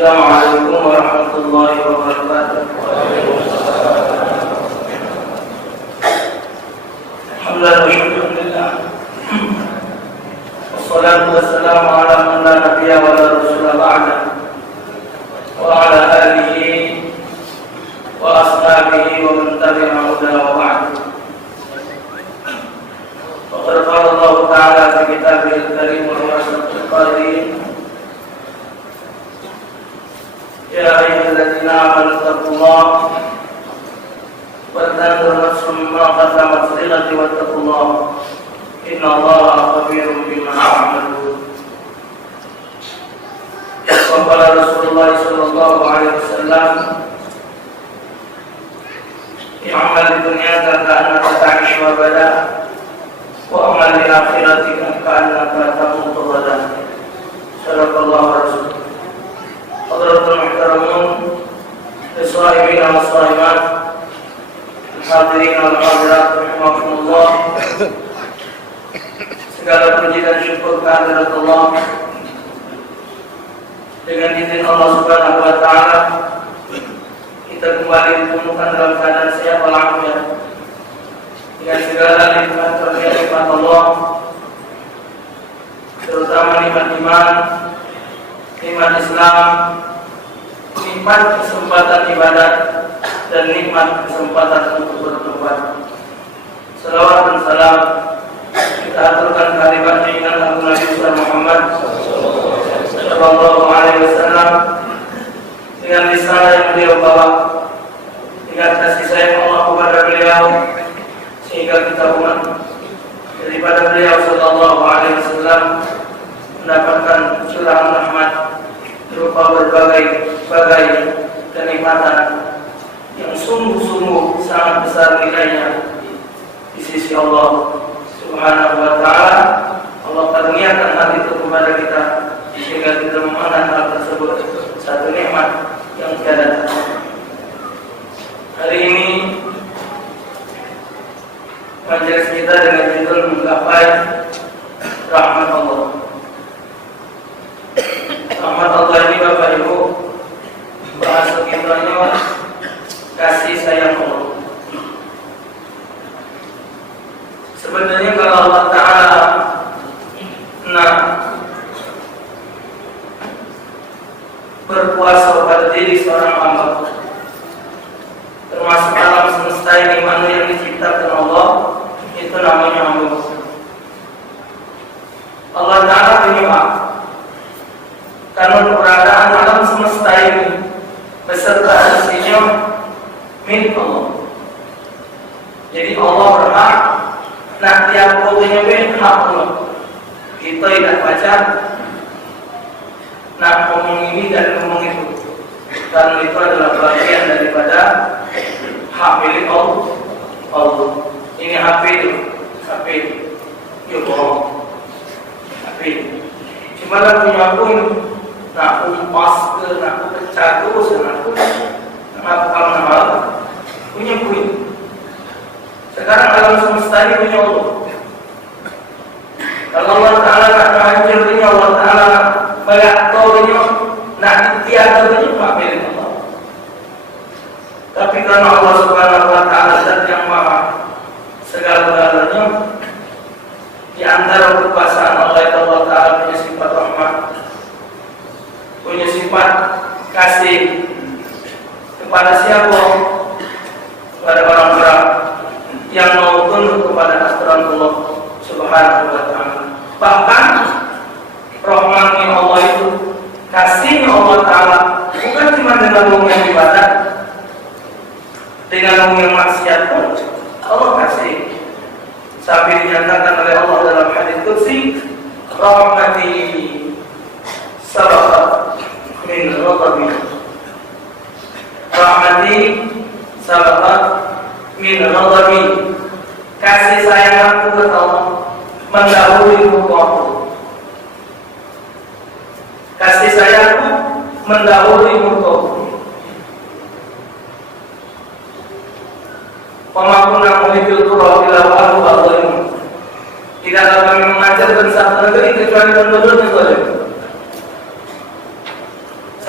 Assalamualaikum warahmatullahi wabarakatuh. Alhamdulillah. Wassalatu wassalamu ala man la nabiyya wa la rasula ba'da. Wa ala alihi wa ashabihi wa man tabi'ahu wa ba'd. Qala Allah Ta'ala fi kitabihil karim wa rasulil karim. Ya ayyuhalladzina amanu taqullaha wa tanzur nafsum ma qaddamat lighadin wattaqullaha innallaha khabirum bima ta'malun. Wa qala Rasulullah sallallahu alaihi wasallam, i'mal dunyaka ka'annaka ta'ishu abada wa amal li akhiratika ka'annaka tamutu ghadan. Sadaqallahu rasul. Hadratul muhtaramun, as-sahimin was-sahimat, hadirin wal-hadirat rahimakumullah. Segala puji dan syukur kehadirat Allah. Dengan izin Allah Subhanahu wa taala, kita kembali ditemukan dalam keadaan sehat walafiat. Dengan segala nikmat nikmat Allah, terutama nikmat iman, nikmat Islam, nikmat kesempatan ibadah, dan nikmat kesempatan untuk bertobat. Salawat dan salam kita aturkan kehadiran junjungan Agung Nabi Muhammad sallallahu alaihi wasallam, dengan risalah yang beliau bawa, dengan kasih sayang Allah kepada beliau, sehingga kita umat daripada beliau sallallahu alaihi wasallam mendapatkan curahan rahmat berupa berbagai kenikmatan yang sungguh-sungguh sangat besar nilainya di sisi Allah Subhanahu wa taala. Allah karuniakan hal itu kepada kita sehingga kita memandang hal tersebut satu nikmat yang tiada tara. Hari ini majelis kita dengan judul menggapai rahmat Allah. Rahmat Allah ini Bapak Ibu, bahasa kitanya kasih sayang Allah. Sebenarnya kalau Allah Ta'ala berkuasa pada diri seorang hamba, termasuk alam semesta ini mana yang diciptakan Allah, itu namanya hamba. Allah Ta'ala punya karena keberadaan alam semesta ini beserta isinya milik Allah. Jadi Allah berhak, nah tiap pokoknya hak Allah. Kita tidak baca, nah ngomong ini dan ngomong itu, karena itu adalah bagian daripada hak milik Allah. Ini HP itu, yuk bohong, HP. Cuma lah punya aku ini, nak umpas ke, nak pecah terus, nak kalau nama punya puing. Sekarang alam semesta ini punya Allah. Kalau Allah Ta'ala nak hancur ini, Allah Ta'ala nak melakau ini, nak tiada ini, tak milik Allah. Tapi karena Allah Subhanahu wa Ta'ala zat yang maha segala-galanya, di antara kekuasaan Allah Ta'ala punya sifat rahmat, punya sifat kasih kepada siapa? Kepada orang-orang yang mau tunduk kepada aturan Allah Subhanahu wa Ta'ala. Bahkan rahmatnya Allah itu, kasihnya Allah Ta'ala bukan cuma dengan orang yang ibadah, dengan orang yang maksiat pun Allah kasih. Sampai dinyatakan oleh Allah dalam hadits qudsi, rahmati sabaqat min ghadabi. Rahmati sabaqat min ghadabi. Kasih sayang aku kata Allah mendahului murkaku. Kasih sayangku mendahului murkaku. Pemakunan mulikul qura ila wa'alu al-zalim. Tidaklah kami mengajarkan satu negeri kecuali penduduknya zalim.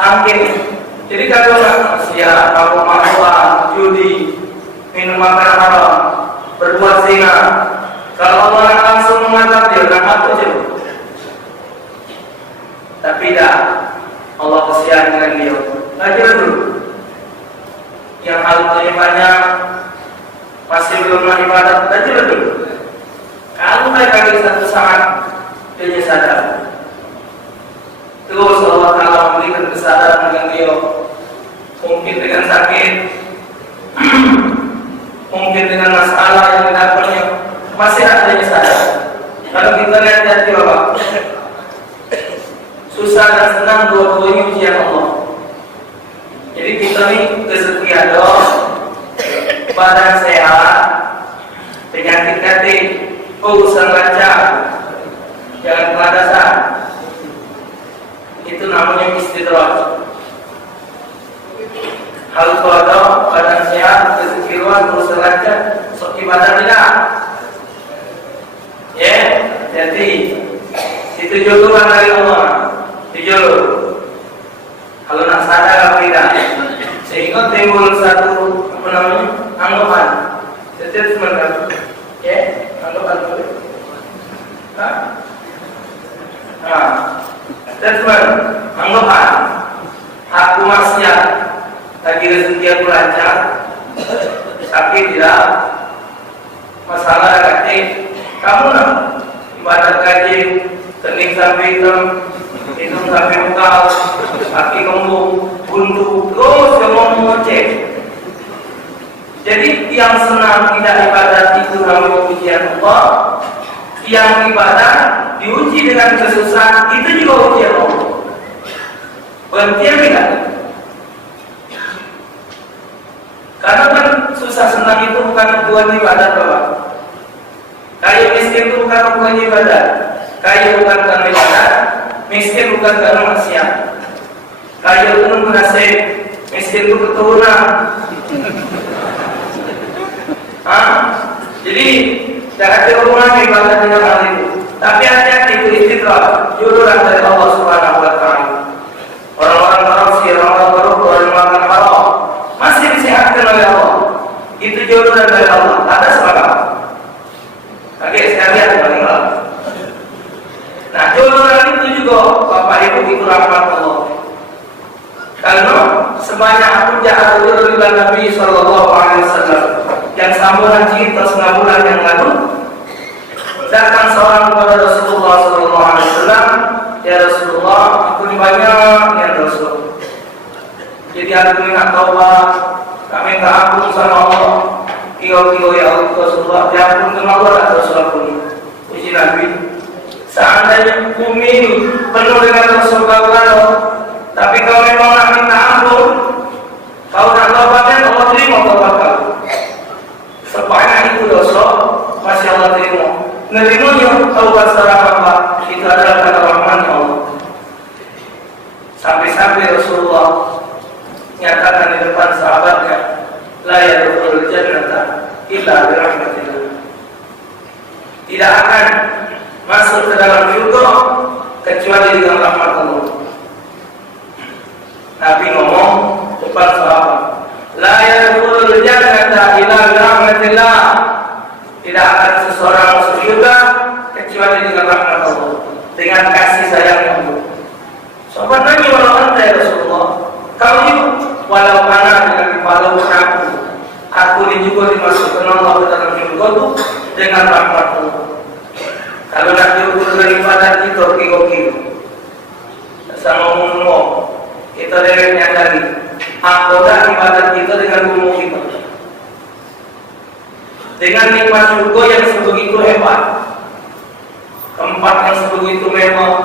Saking. Jadi kalau manusia, mabuk-mabukan, judi, minum makanan haram, berbuat zina, kalau Allah langsung mengatakan dia akan hapus je. Tapi dah, Allah kesian dengan dia. Belajar dulu. Yang hal yang banyak masih belum ibadat, belajar dulu. Kalau mereka di satu saat dia sadar. Terus Allah Ta'ala memberikan kesadaran dengan dia. Mungkin dengan sakit, mungkin dengan masalah yang didapatnya, masih ada yang sadar. Kalau kita lihat hati Bapak, susah dan senang dua-duanya ujian Allah. Jadi kita ni kesekian dong, badan sehat, penyakit hati, urusan lancar, jangan kebatasan. Itu namanya istidraj. Hal kodok, badan sehat, rezeki luas, urusan lancar, sok ibadah tidak. Ya, jadi itu jodohan dari Allah, dijodoh. Kalau nak sadar apa tidak, sehingga timbul satu apa namanya anggapan. Setiap sementara, ya, anggapan boleh. Setiap anggapan. Aku maksiat, lagi rezeki aku lancar, tapi tidak masalah kata kamu nak ibadat kaji, tening sampai hitam sampai muka, kaki kembung, buntu, terus semua mengocek. Jadi yang senang tidak ibadat itu namanya ujian Allah. Yang ibadat diuji dengan kesusahan itu juga ujian Allah. Berhenti tidak? Karena kan susah senang itu bukan tujuan ibadat, Bapak. Kaya miskin itu bukan tujuan ibadat. Kaya bukan karena ibadat, miskin bukan karena maksiat. Kaya itu menasib, miskin itu keturunan. Jadi jangan ada hubungan ibadat dengan hal itu. Tapi hati-hati itu istidraj, jodohan dari Allah Subhanahu Wa Taala. Orang-orang korupsi, orang-orang korupsi, orang makan haram masih disehatkan oleh Allah. Itu jodohan dari Allah. Ada sebab. Oke, sekalian teman-teman. Nah, jodohan itu juga Bapak Ibu itu rahmat Allah. Karena sebanyak puja jodoh dari Nabi Sallallahu Alaihi Wasallam yang sambungan cerita setengah bulan yang lalu, datang seorang kepada Rasulullah Sallallahu Alaihi Wasallam, ya Rasulullah, aku ini banyak ya Rasul. Jadi aku ingat taubat, kami minta ampun sama Allah. Kio ya Allah Rasulullah, diampun sama Allah dan Rasulullah pun. Puji Nabi. Seandainya bumi ini penuh dengan dosa-dosa, tapi kau memang nak minta ampun, kau nak taubatnya Allah terima taubat kau. Sebanyak itu dosa, masih Allah terima. Nerimanya taubat secara hamba itu adalah kata rahman Allah. Sampai-sampai Rasulullah nyatakan di depan sahabatnya, la yadkhulul jannata illa bi rahmatillah. Tidak akan masuk ke dalam surga kecuali dengan rahmat Allah. Nabi ngomong depan sahabat, la yadkhulul jannata illa bi rahmatillah. Tidak akan seseorang masuk surga kecuali dengan rahmat Allah, dengan kasih sayang Allah. Sahabat nanya, walau anta ya Rasulullah, kau itu walau anak dengan walau aku ini juga dimasukkan Allah ke dalam surga itu dengan rahmat Allah. Kalau nak diukur dengan ibadat kita kilo-kilo sama umum kita dari nyadari akhoda ibadat kita dengan umum kita, dengan nikmat surga yang sebegitu hebat, tempat yang sebegitu mewah,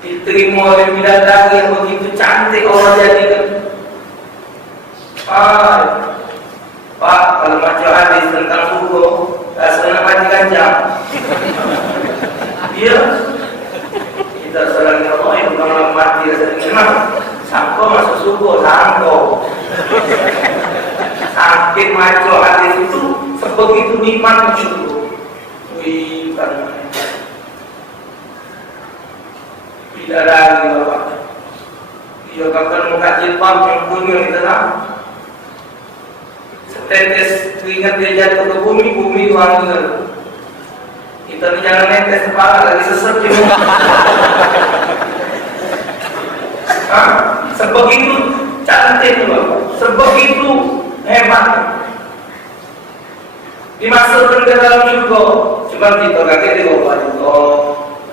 diterima oleh bidadari yang begitu cantik Allah jadikan. Pak, kalau baca hadis tentang buku, rasanya matikan jam. Iya, kita selalu Allah yang bukan mati rasanya. Sangko masuk subuh, sangko. Sakit maco hadis itu sebegitu nikmat itu. Wih, kan. Bidadari Bapak. Dia akan mengkaji pam yang punya di tanah. Setetes keringat dia jatuh ke bumi, bumi wangi. Kita jangan netes kepala lagi sesat juga. Sebegitu cantik loh, sebegitu hebat. Dimasukkan ke dalam surga. Cuma kita kaget di bawah juga.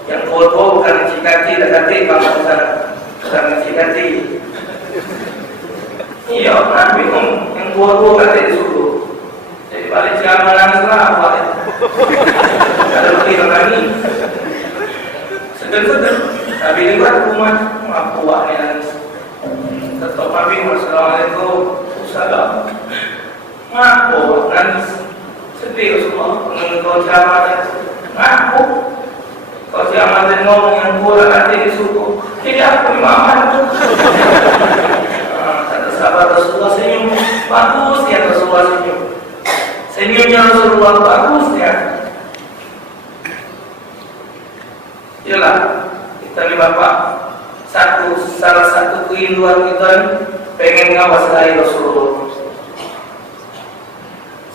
Yang tua-tua bukan cikati, dekati kalau bukan cikati. Iya, kan bingung. Yang tua-tua kaget di surga. Jadi balik jangan menangis lah, balik. Ada lebih lagi. Sedang-sedang. Tapi ini kan rumah kuatnya nangis. Tetap Nabi Assalamualaikum. Salam. Ngaku nangis. Sedih semua. Menurut kau ceramah. Ngaku. Kau ceramah dan ngomong yang kurang hati di suku. Jadi aku imaman. Kata sahabat Rasulullah senyum. Bagus ya Rasulullah senyum. Senyumnya Rasulullah bagus ya. Yalah, kita ni Bapak salah satu keinginan kita pengen ngawas dari Rasulullah.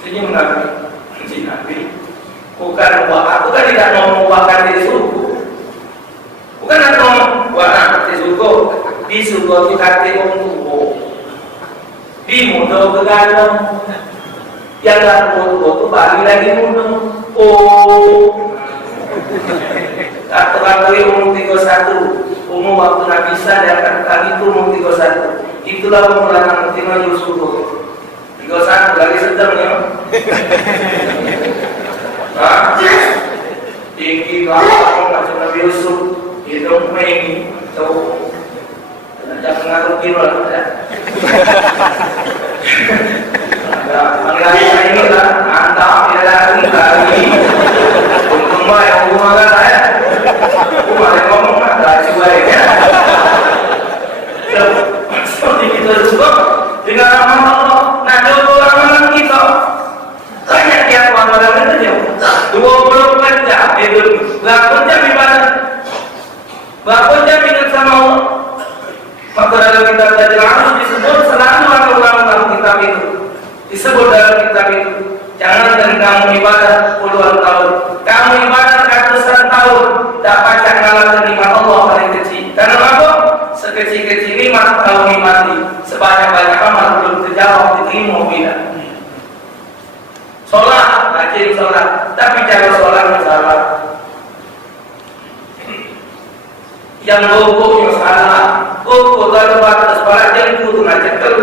Senyum Nabi, bukan aku kan tidak mau mengubahkan di surga. Bukan aku mau buat di surga. Di surga kita hati untuk di muda begadang. Yang tak muda tu balik lagi muda. Oh. Kata umur 31, umur waktu Nabi Isa dan kata itu umur 31. Itulah pemulangan Fatimah Yusuf. 31 lagi sedang ya. Tinggi kelapa macam Nabi Yusuf, hidung ini, jauh. Jangan ngaruh kilo lah. Ada ini lah, antah dia lagi. Untung yang hubungan saya. Ada ngomong ada cueknya. Seperti kita juga dengan nama Allah. Nah, amalan kita banyak yang amalan itu 24 jam itu 8 jam ibadah, 8 jam ingat sama Allah. Maka dalam kitab Tajul Arus disebut selalu ada ulang-ulang kitab itu. Disebut dalam kitab itu. Jangan kamu ibadah puluhan tahun. Kamu ibadah ratusan tahun. Dapat ngalah nikmat Allah paling kecil. Karena apa? Sekecil-kecil nikmat kamu nikmati. Sebanyak-banyak amal belum terjawab diterima tidak. Sholat, rajin sholat. Tapi cara sholatnya salah. Yang rukuknya salah. Rukuk kalau batas sholat jengkul tu nak cekel.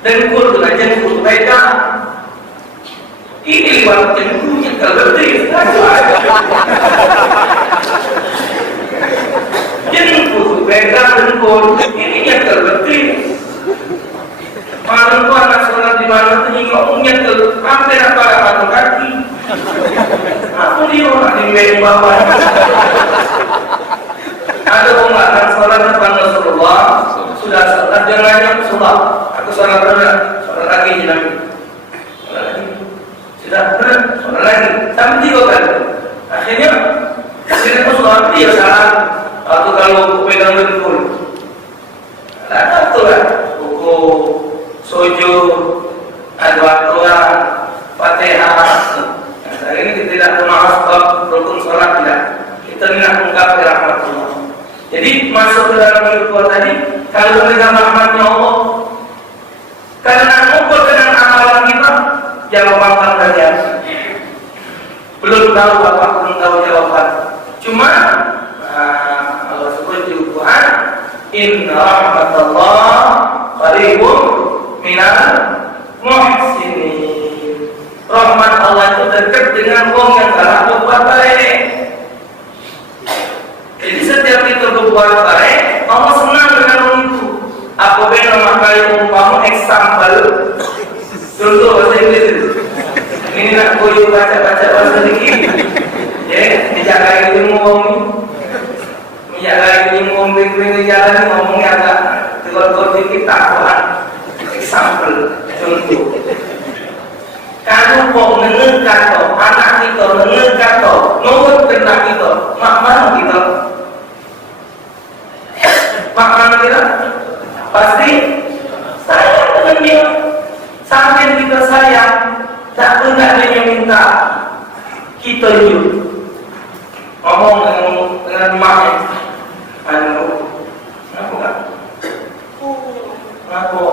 Dengkul tu nak jengkul beda. Ini waktu jengkulnya terbetis. Jengkul beda dengkul. Ini yang terbetis. Malam tu anak sholat di mana tu ngomongnya tu hampir apa kaki. Aku dia orang di bawah bawah. Ada orang akan sholat depan Rasulullah. Sudah sholat jangan sholat. Aku sholat lagi jangan. Sudah sholat lagi. Sampai 3 kali. Akhirnya aku sholat dia salah. Atau kalau pegang dengkul. Ada tu lah. Sujud, adwatuan, Fatihah. Hari ini kita tidak memaafkan rukun sholat tidak. Kita tidak mengungkap rahmatullah. Jadi masuk ke dalam hidup tadi, kalau dengan rahmatnya Allah, karena ukur dengan amalan kita, jawaban saja. Belum tahu bapak, belum tahu jawaban. Cuma Allah sebut di Al-Quran, Inna rahmatullah qaribun minal muhsinin. Rahmat Allah itu dekat dengan orang yang telah berbuat baik. Jadi setiap kita berbuat baik, Allah senang dengan orang itu. Apabila memakai umpama example, contoh bahasa Inggris itu. Ini nak boleh baca-baca bahasa sedikit. Ya, dijaga ilmu orang, menjaga ilmu orang jalan ngomongnya agak tegur-tegur dikit takwan. Example, contoh. Kalau mau menengah kau, anak kita menengah kau, nomor kena kita, mak mana kita? Mak mana kita? Setuju. Ngomong dengan emaknya. Ngaku kan? Ngaku.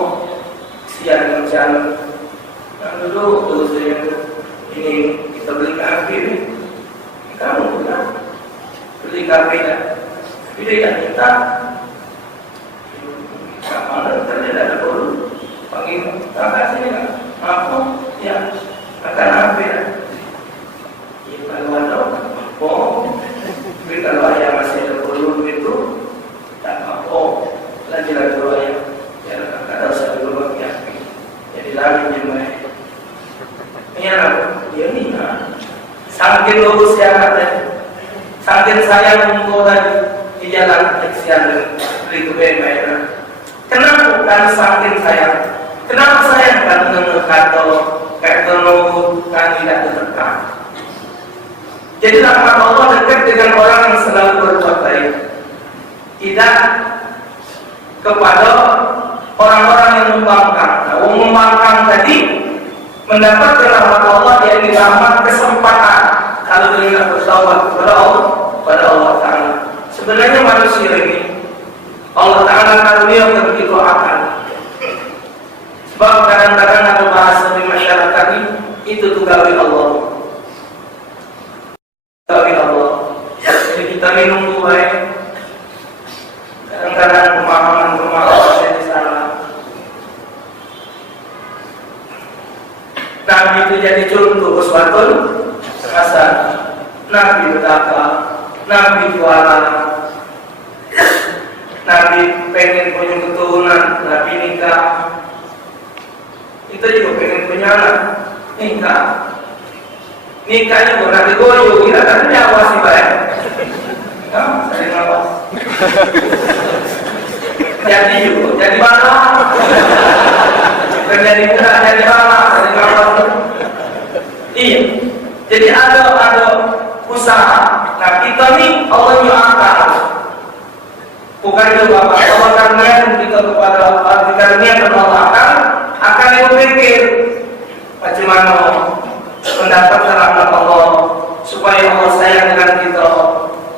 Sian dengan jalan. Dulu ini kita beli kafe ini. Kamu kan? Beli kafe kan? Beli kan kita. Mana terjadi ada baru panggil kakak sini kan? Aku ya akan apa ya? Kalau ada tapi kalau ayah masih ada belum itu tak apa lagi ayah ya kadang saya belum ya jadi lagi jemaah ini anak dia ni saking lurus ya katanya saking saya menunggu tadi di jalan eksian beli kebenaran. Kenapa bukan saking sayang? Kenapa sayang kan dengan kata nurut kan tidak tertekan? Jadi rahmat Allah dekat dengan orang yang selalu berbuat baik, tidak kepada orang-orang yang membangkang. Nah, membangkang tadi mendapatkan rahmat Allah yang rahmat kesempatan kalau dia tidak bertaubat kepada Allah Taala. Sebenarnya manusia ini Allah Ta'ala karunia begitu akan. Sebab kadang-kadang ada bahasa di masyarakat ini itu tugawi Allah. Tugawi Allah. Jadi kita minum baik. Kadang-kadang pemahaman jadi salah. Nabi itu jadi contoh uswatun hasan. Nabi berkata, Nabi jualan. Nabi pengen punya keturunan, Nabi nikah. Kita juga pengen punya anak, nikah. Nikah juga Nabi goyo, kita kan nyawa sih baik. Kamu sering ngawas. Jadi juga, jadi mana? Bukan jadi muda, jadi mana? Sering ngawas. Iya. Jadi ada usaha. Nah kita nih Allah nyuakan. Bukan itu Bapak, Allah karena kita kepada karena Allah akan berpikir bagaimana mendapatkan rahmat Allah supaya Allah sayang dengan kita,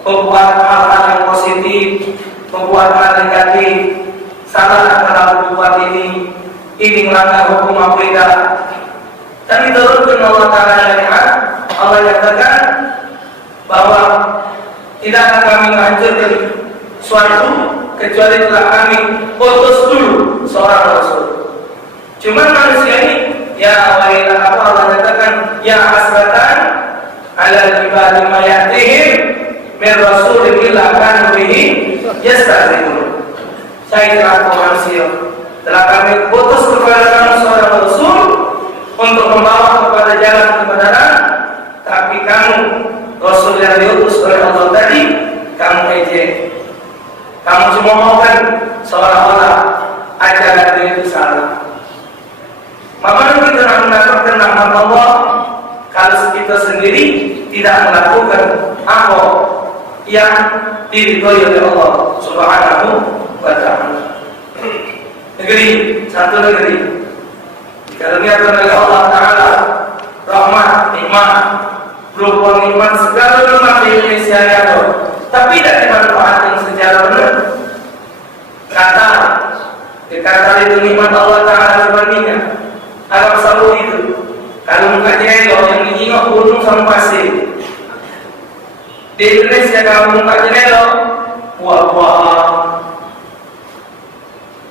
membuat hal-hal yang positif, membuat hal negatif. Salah antara berbuat ini melanggar hukum akidah. Dan diturunkan Allah Taala syariat. Allah nyatakan bahwa tidak akan kami menghancurkan suatu kecuali telah kami utus dulu seorang rasul. Cuman manusia ini ya wailah apa Allah nyatakan ya hasratan ala ibadi ma yatihim min rasulin illa kanu bihi yastahzi'un. Saya selaku manusia telah kami utus kepada kamu seorang rasul untuk membawa kepada jalan kebenaran, tapi kamu rasul yang diutus oleh Allah tadi kamu ejek. Kamu cuma mau kan seolah-olah ajaran itu salah. Bagaimana kita nak mendapatkan rahmat Allah kalau kita sendiri tidak melakukan apa yang diridhoi oleh Allah Subhanahu wa Ta'ala. Satu negeri dikaruniakan oleh Allah Ta'ala rahmat, nikmat, berupa nikmat segala nikmat di Indonesia ada. Tapi tidak dimanfaatkan secara benar. Kata itu nikmat Allah Ta'ala sebenarnya Arab Saudi itu kalau muka jenelo yang diingat gunung sama pasir. Di Indonesia kalau muka jenelo buah-buahan,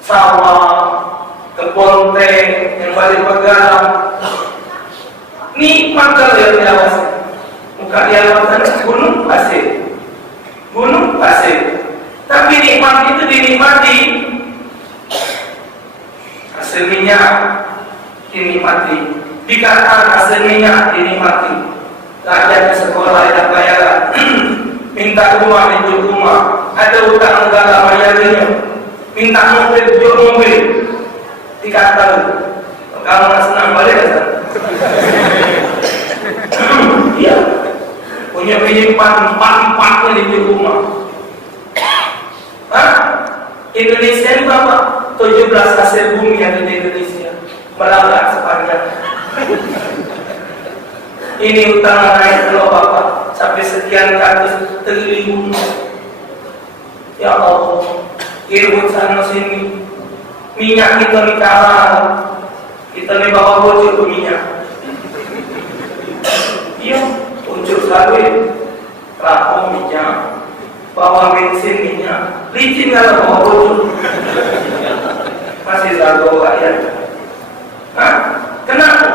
sawah, kebun teh yang balik pegalang. Nikmat kalau yang diawasi. Muka diawasi gunung pasir. Gunung pasir, tapi nikmat itu dinikmati. Hasil minyak dinikmati, dikatakan hasil minyak dinikmati. Rakyat di sekolah tidak bayaran, minta rumah dijual rumah, ada utang negara bayarnya, minta mobil dijual mobil, dikatakan kamu nak senang balik kan? Iya. Punya penyimpan empat di rumah. Indonesia ini berapa? 17 hasil bumi yang ada di Indonesia. Melanggar sepanjang. Ini utang naik kalau Bapak sampai sekian ratus triliun. Ya Allah, irut sana sini. Minyak kita nih kalah. Kita nih bawa bocor ke minyak. Iya, unsur sawit, rapor minyak, bawa bensin minyak, licin kalau bawa bocor. Masih jago rakyat. Hah? Kenapa?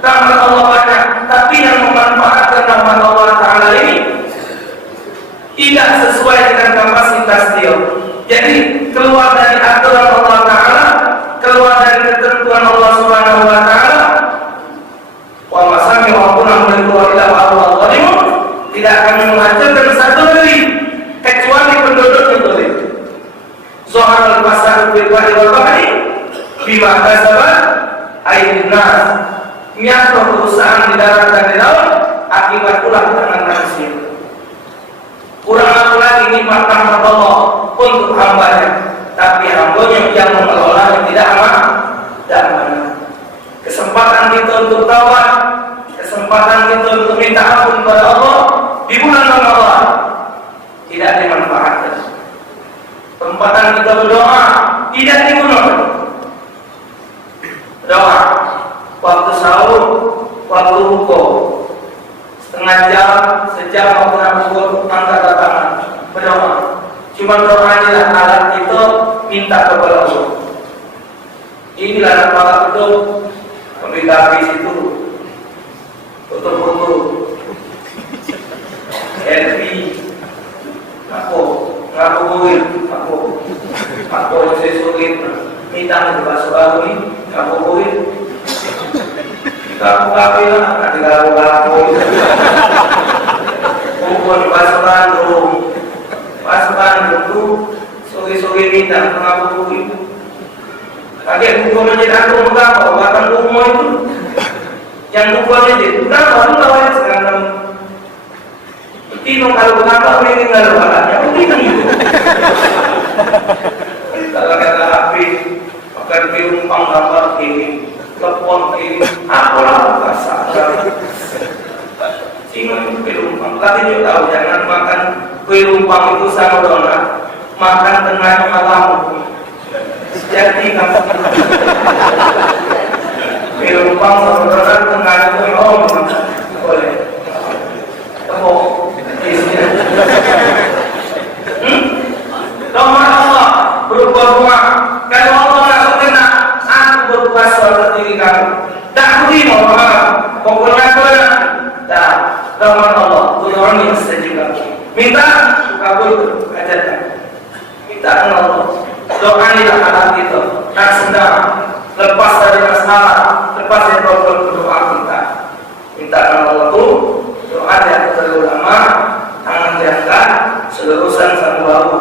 Rahmat Allah banyak, tapi yang memanfaatkan rahmat Allah Ta'ala ini tidak sesuai dengan kapasitas dia. Jadi keluar dari aturan Allah Ta'ala, keluar dari ketentuan Allah Subhanahu Wa Ta'ala. Wa masami wa kunam berkuah ila wa Allah zalimun, tidak akan menghancurkan satu negeri kecuali penduduknya zalim. Zohar al-pasar bil-bahri wal-bahri bima kasabat aydin nas. Nyata perusahaan di darat dan di laut akibat ulah tangan manusia. Kurang apa lagi nikmat rahmat Allah untuk hambanya, tapi hambanya yang mengelolanya tidak aman dan benar. Kesempatan kita untuk taubat, kesempatan kita untuk minta ampun kepada Allah di bulan Ramadan tidak dimanfaatkan. Kesempatan kita berdoa tidak digunakan. Doa waktu sahur, waktu buka, setengah jam, sejam waktu nak buka, angkat tangan, berdoa. Cuma doa inilah alat kita minta kepada Allah. Inilah nama itu memiliki habis itu, foto-foto, selfie, aku boleh, aku saya sulit, minta kepada soal ini, aku boleh. Kamu kapilah, nanti kamu bukan pasukan itu soge-soge minta mengaku itu. Kaget buku menjadi aku mengapa, bahkan umum itu yang buku menjadi kenapa, aku tahu aja sekarang itu kalau mengapa, ini nggak ada bahannya, itu gitu. Kalau kata api, akan diumpang gambar ini. Telepon ini, apalah bahasa Cina pelumpang. Tapi juga tahu jangan makan pelumpang itu sama donat, makan tengah malam. Jadi kamu pelumpang sama donat tengah malam boleh. Kamu doa Allah berupa rumah. Kalau Allah nggak kena, aku berpuasa diri kamu. Tak terima maaf. Pokoknya kena. Dan rahmat Allah, Tuhan yang sejujurnya. Minta kabul ajarkan. Minta Allah. Doa inilah alat kita. Tak sedang lepas dari masalah, lepas dari problem berdoa kita. Minta Allah itu doa yang terulama, tangan diangkat, selurusan satu bahu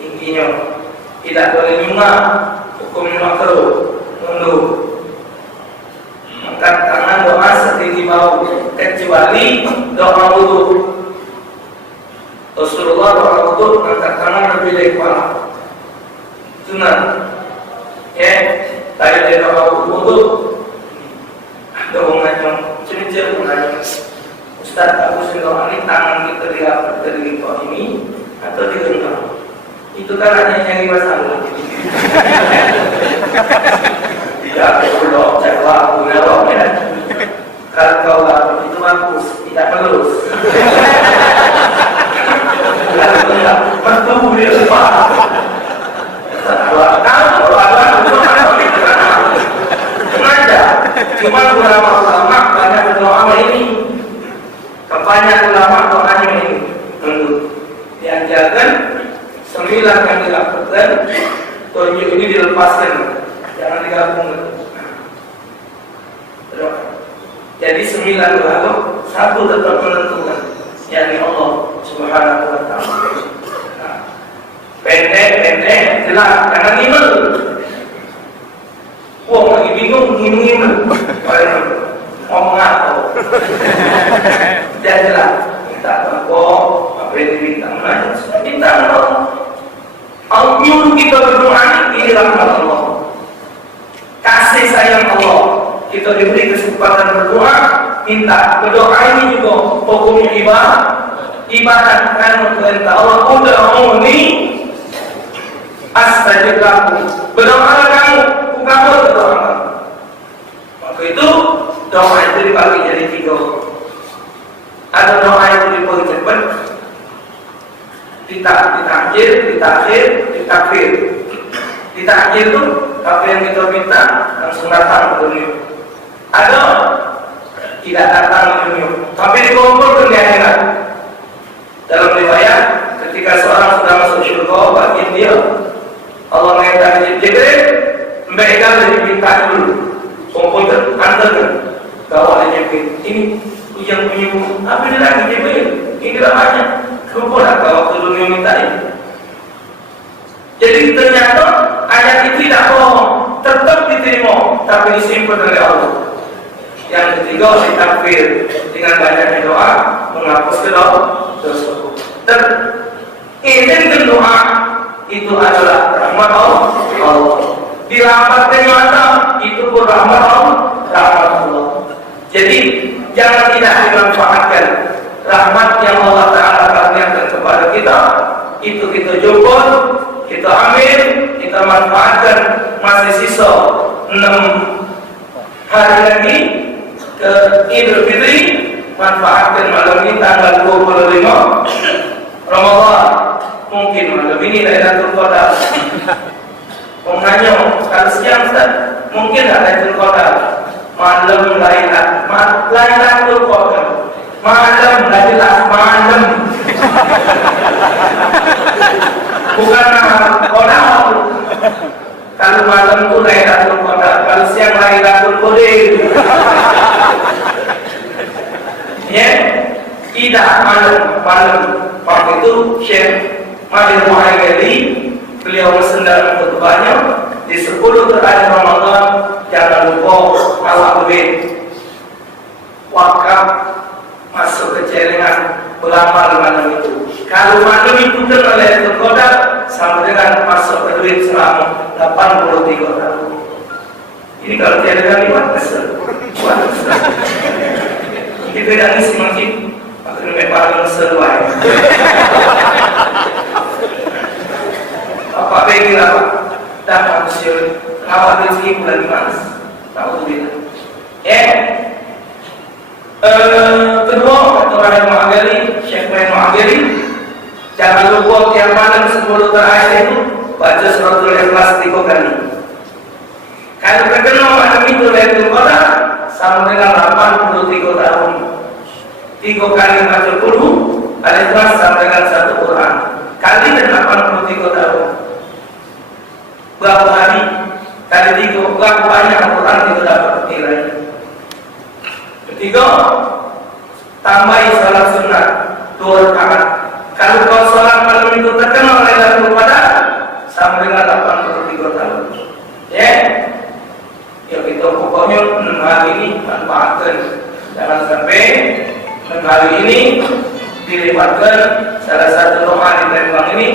tingginya. Tidak boleh nyungah, hukumnya makruh, mundur. Angkat tangan doa setinggi bahu, kecuali doa wudu. Rasulullah doa wudu angkat tangan lebih dari kepala. Sunat. Ya, tadi dari doa wudu. Doa ngajong, cerita ngajong. Ustaz Abu Sindor ini tangan kita diangkat dari doa ini atau digenggam. Itu kan hanya yang dimasalah. Tidak perlu jawab menjawab ya. Kalau kau lakukan itu bagus, tidak melurus. Kalau tidak betul dia lupa. Kalau sengaja. Cuma ulama banyak berdoa ini. Kebanyakan ulama doanya ini. Diajarkan 9 yang dilakukan, 7 ini dilepaskan, jangan digabung. Jadi 9 lalu, 1 tetap menentukan, yakni Allah Subhanahu Wa Taala. Pendek, jelas, jangan ngimel. Wah, lagi bingung, ngimel. Ngomong apa? Jangan jelas, minta bangkok, apa yang diminta, minta Allah. Allah nyuruh kita berdoa, ini rahmat Allah, kasih sayang Allah. Kita diberi kesempatan berdoa, minta. Berdoa ini juga hukumnya ibadah kan perintah Allah. Ud'uni astajib lakum. Berdoalah kamu, aku kabul doa kamu. Maka itu doa itu dibagi jadi 3. Ada doa yang dibagi cepat, ditakjil, ditakhir, ditakfir. Ditakjil itu apa yang kita minta langsung datang ke dunia. Ada tidak datang ke dunia, tapi dikumpulkan di akhirat. Dalam riwayat, ketika seorang sudah masuk surga, bagi dia Allah mengatakan Jibril, mereka lebih minta dulu, kumpulkan, antarkan, bawa Jibril. Ini yang punya apa ini lagi Jibril? Ini banyak. Kumpulkan bawa ke dunia minta ini. Jadi ternyata ayat itu tidak bohong, tetap diterima, tapi disimpan oleh Allah. Yang ketiga, ditakfir dengan banyaknya doa, menghapus dosa. Izin doa itu adalah rahmat Allah. Dirahmatkan mata itu pun rahmat Allah. Jadi jangan tidak dimanfaatkan rahmat yang Allah Taala karuniakan kepada kita. Itu kita jemput, kita ambil, kita manfaatkan. Masih sisa 6 hari lagi ke Idul Fitri. Manfaatkan malam ini tanggal 25 Ramadan. Mungkin malam ini Lailatul Qadar. Menghanyam kalau siang Ustaz, mungkin Lailatul Qadar. Malam Lailatul Qadar. Malam malam. Bukan Qadar. Kalau malam itu Lailatul Qadar, kalau siang Lailatul Qadar. Ya, tidak malam. Waktu itu Syekh Mahir Muhayyadi beliau mesendal khutbahnya di 10 terakhir Ramadan. Jangan lupa awak duit wakaf masuk ke celengan beramal malam itu. Kalau malam itu kena Lailatul Qadar sama dengan masuk ke duit selama 83 tahun. Ini kalau celengan lewat kesel. Kita dah ngisi masjid, aku nak paling seruai. Apa bagi apa? Dah manusia, awak rezeki bulan Maret, tahu tidak? Kedua, Tuan Muhammad Syekh Muhammad, jangan lupa tiap malam 10 terakhir itu baca suratul Ikhlas 3 kali. Kalau terkenal malam itu Lailatul Qadar sama dengan 83 tahun. 3 kali baca Qul Al-Ikhlas sama dengan 1 Quran. Kali dan 83 tahun. Berapa hari? Kali 3, berapa banyak Quran itu dapat nilai. Ketiga, tambahi salat sunat 2 rakaat. Kalau kau salat malam itu terkenal Lailatul Qadar sama dengan 83 tahun. Ya. Ya kita pokoknya 6 hari ini manfaatkan. Jangan sampai 6 hari ini dilewatkan salah satu doa di Palembang ini